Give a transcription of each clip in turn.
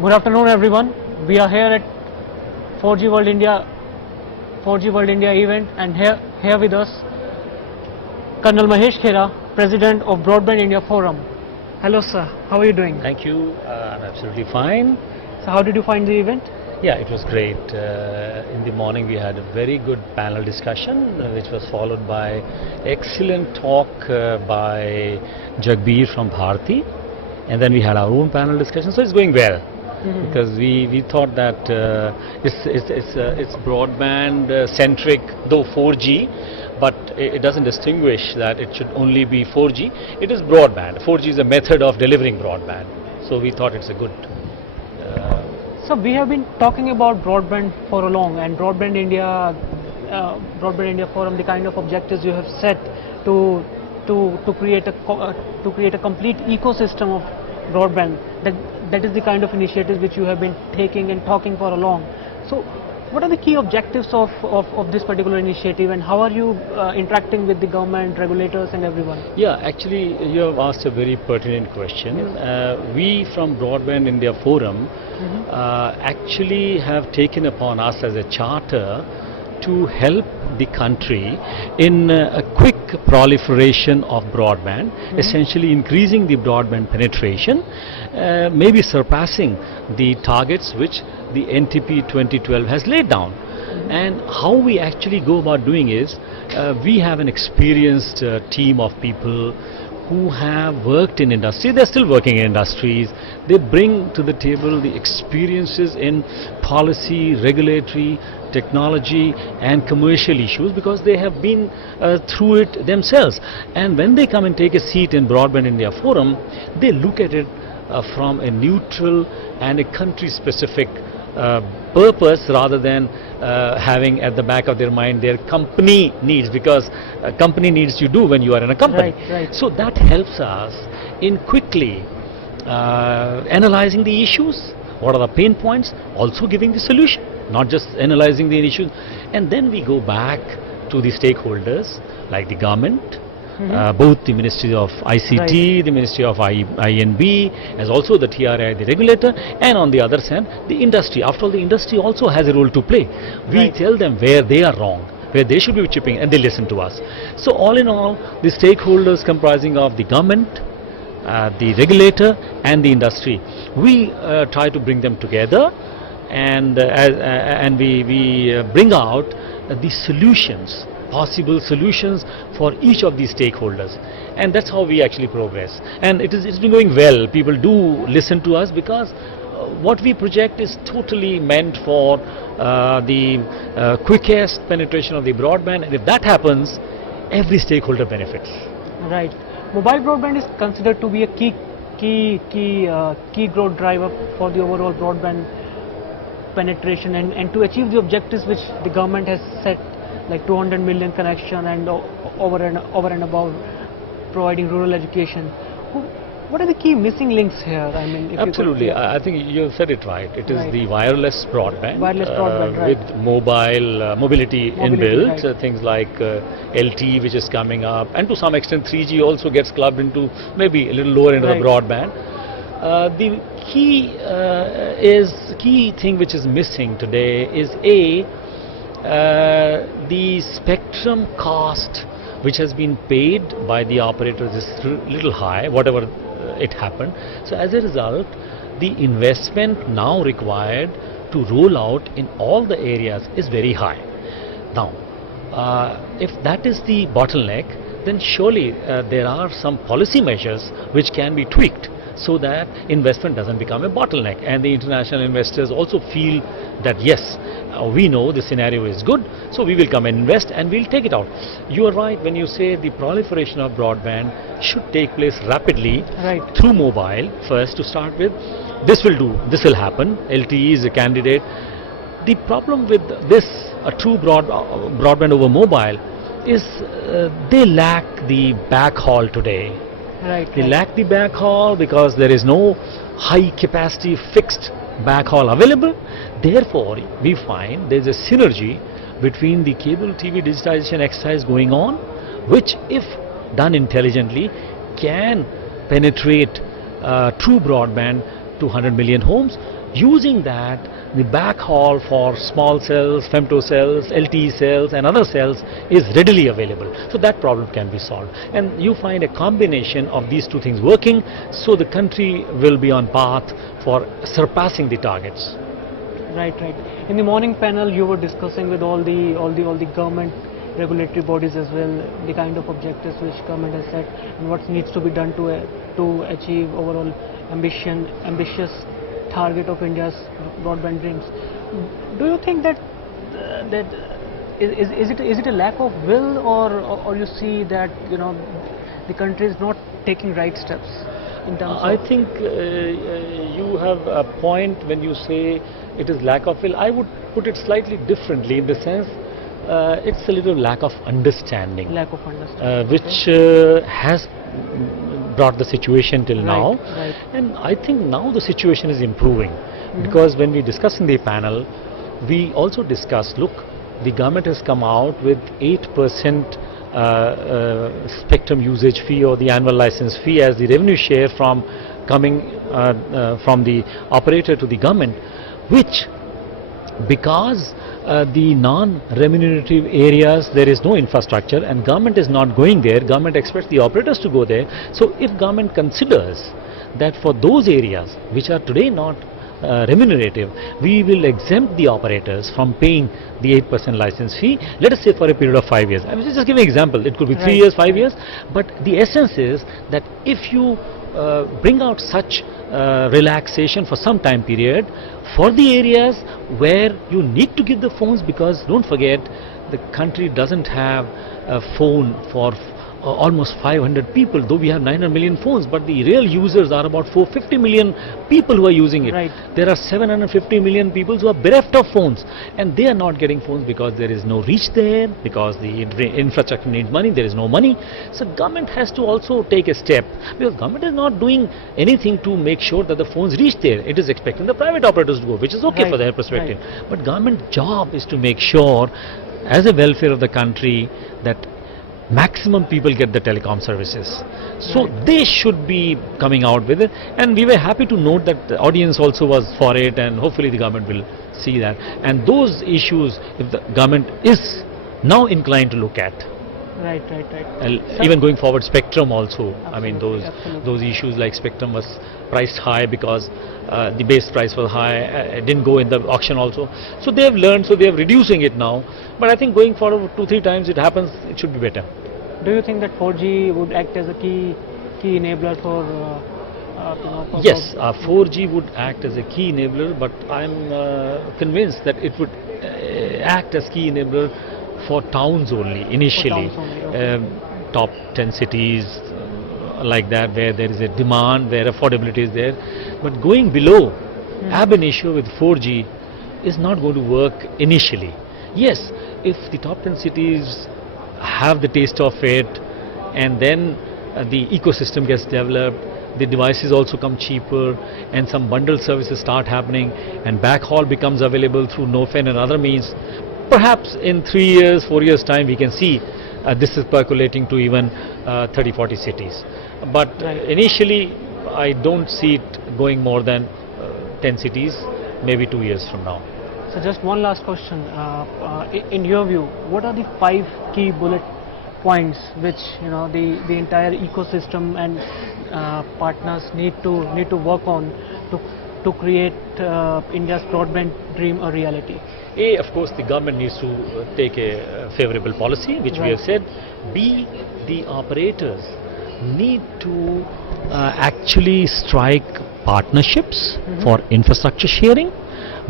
Good afternoon, everyone. We are here at 4G World India event, and here with us Colonel Mahesh Khera, President of Broadband India Forum. Hello sir, how are you doing? Thank you. I'm absolutely fine. So how did you find the event? Yeah, it was great. In the morning we had a very good panel discussion, which was followed by excellent talk by Jagbir from Bharti, and then we had our own panel discussion. So it's going well. Because we thought that it's broadband centric, though 4G, but it doesn't distinguish that it should only be 4G. It is broadband. 4G is a method of delivering broadband. So we thought it's a good. So we have been talking about broadband for a long, and Broadband India Forum, the kind of objectives you have set to create a complete ecosystem of broadband. That is the kind of initiatives which you have been taking and talking for a long. So what are the key objectives of this particular initiative, and how are you interacting with the government, regulators and everyone? Yeah, actually you have asked a very pertinent question. We from Broadband India Forum actually have taken upon us as a charter to help the country in a quick proliferation of broadband, essentially increasing the broadband penetration, maybe surpassing the targets which the NTP 2012 has laid down. And how we actually go about doing is, we have an experienced team of people who have worked in industry. They're still working in industries. They bring to the table the experiences in policy, regulatory, technology and commercial issues, because they have been through it themselves. And when they come and take a seat in Broadband India Forum, they look at it from a neutral and a country specific purpose, rather than having at the back of their mind their company needs, because company needs you do when you are in a company. Right. So that helps us in quickly analyzing the issues, what are the pain points, also giving the solution, not just analyzing the issues. And then we go back to the stakeholders like the government, both the Ministry of ICT, the Ministry of INB, as also the TRI, the regulator, and on the other hand, the industry. After all, the industry also has a role to play. We tell them where they are wrong, where they should be chipping, and they listen to us. So all in all, the stakeholders comprising of the government, the regulator and the industry, we try to bring them together, and we bring out the solutions, possible solutions for each of these stakeholders, and that's how we actually progress. And it's been going well. People do listen to us, because what we project is totally meant for the quickest penetration of the broadband, and if that happens, every stakeholder benefits. Right. Mobile broadband is considered to be a key growth driver for the overall broadband penetration, and to achieve the objectives which the government has set, like 200 million connection and over and above, providing rural education. What are the key missing links here? I mean, if absolutely, I think you said it right. It is the wireless broadband, with mobility inbuilt, things like LTE, which is coming up, and to some extent 3G also gets clubbed into maybe a little lower end of the broadband. The key thing which is missing today is the spectrum cost which has been paid by the operators is little high, whatever it happened. So as a result, the investment now required to roll out in all the areas is very high. Now, if that is the bottleneck, then surely there are some policy measures which can be tweaked, so that investment doesn't become a bottleneck, and the international investors also feel that yes, we know the scenario is good, so we will come and invest and we'll take it out. You are right when you say the proliferation of broadband should take place rapidly through mobile first to start with. This will happen. LTE is a candidate. The problem with this, a true broadband over mobile, is they lack the backhaul today. They lack the backhaul because there is no high capacity fixed backhaul available. Therefore, we find there is a synergy between the cable TV digitization exercise going on, which if done intelligently can penetrate true broadband to 100 million homes. Using that, the backhaul for small cells, femto cells, LTE cells and other cells is readily available. So that problem can be solved. And you find a combination of these two things working, so the country will be on path for surpassing the targets. Right, right. In the morning panel, you were discussing with all the government regulatory bodies as well, the kind of objectives which government has set and what needs to be done to achieve overall ambitious target of India's broadband dreams. Do you think that is it a lack of will, or you see that the country is not taking right steps in terms I of? think you have a point when you say it is lack of will. I would put it slightly differently, in the sense it's a little lack of understanding, Lack of understanding, which has brought the situation till now. Right. And I think now the situation is improving, because when we discussed in the panel, we also discussed, look, the government has come out with 8% spectrum usage fee, or the annual license fee, as the revenue share from coming from the operator to the government, which, because the non-remunerative areas, there is no infrastructure and government is not going there, government expects the operators to go there. So if government considers that for those areas which are today not remunerative, we will exempt the operators from paying the 8% license fee, let us say for a period of 5 years. I am just giving an example, it could be 3 years, 5 years, but the essence is that if you bring out such relaxation for some time period for the areas where you need to give the phones, because don't forget, the country doesn't have a phone for almost 500 people, though we have 900 million phones, but the real users are about 450 million people who are using it. Right. There are 750 million people who are bereft of phones, and they are not getting phones because there is no reach there, because the infrastructure needs money, there is no money. So government has to also take a step, because government is not doing anything to make sure that the phones reach there. It is expecting the private operators to go, which is okay Right. for their perspective. But government job is to make sure, as a welfare of the country, that maximum people get the telecom services. So they should be coming out with it, and we were happy to note that the audience also was for it, and hopefully the government will see that. And those issues, if the government is now inclined to look at, Right. even going forward, spectrum also. I mean, Absolutely. those issues like spectrum was priced high because the base price was high, it didn't go in the auction also. So they have learned, so they are reducing it now. But I think going forward 2-3 times it happens, it should be better. Do you think that 4G would act as a key enabler for Yes, 4G would act as a key enabler, but I'm convinced that it would act as key enabler for towns only initially. For towns only, okay. Top 10 cities like that, where there is a demand, where affordability is there. But going below, ab initio with 4G is not going to work initially. Yes, if the top 10 cities have the taste of it, and then the ecosystem gets developed, the devices also come cheaper, and some bundled services start happening, and backhaul becomes available through NoFen and other means, perhaps in 3 years, 4 years time we can see this is percolating to even 30-40 cities. But initially I don't see it going more than 10 cities, maybe 2 years from now. So just one last question. In your view, what are the 5 key bullet points which the entire ecosystem and partners need to work on to create India's broadband dream a reality? A, of course, the government needs to take a favorable policy, which we have said. B, the operators need to actually strike partnerships for infrastructure sharing,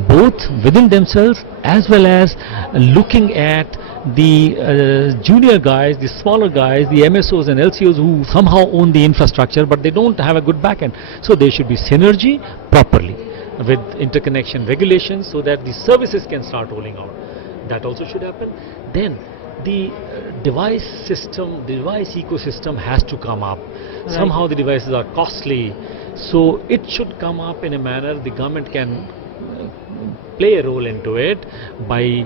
both within themselves as well as looking at the junior guys, the smaller guys, the MSOs and LCOs who somehow own the infrastructure but they don't have a good backend. So there should be synergy properly with interconnection regulations so that the services can start rolling out. That also should happen. Then the device system, the device ecosystem has to come up. Somehow the devices are costly, so it should come up in a manner the government can play a role into it by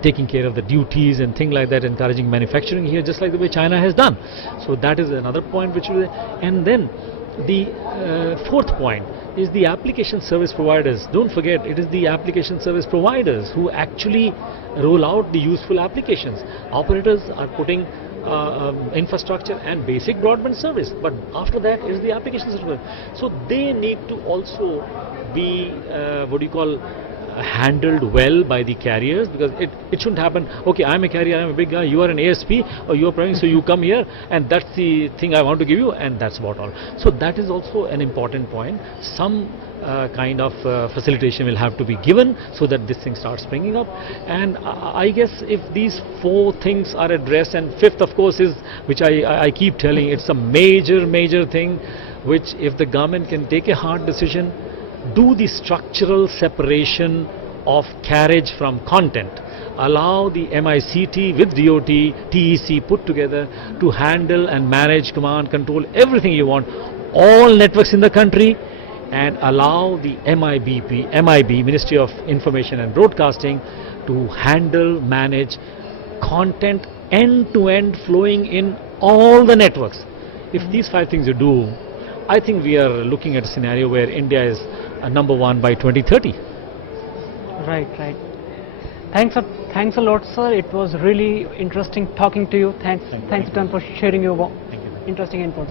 taking care of the duties and things like that, encouraging manufacturing here just like the way China has done. So that is another point which will, and then The fourth point is the application service providers. Don't forget, it is the application service providers who actually roll out the useful applications. Operators are putting infrastructure and basic broadband service, but after that is the application service. So they need to also be what do you call handled well by the carriers, because it shouldn't happen, okay, I'm a carrier, I'm a big guy, you are an ASP or you are providing, so you come here and that's the thing I want to give you and that's about all. So that is also an important point. Some kind of facilitation will have to be given so that this thing starts springing up. And I guess if these four things are addressed, and fifth of course is, which I keep telling, it's a major thing, which if the government can take a hard decision, do the structural separation of carriage from content. Allow the MICT with DOT, TEC put together to handle and manage, command, control everything you want, all networks in the country, and allow the MIB, Ministry of Information and Broadcasting, to handle, manage content end-to-end flowing in all the networks. If these five things you do, I think we are looking at a scenario where India is number one by 2030. Right. Thanks a lot, sir. It was really interesting talking to you. Thanks a ton for sharing your interesting input.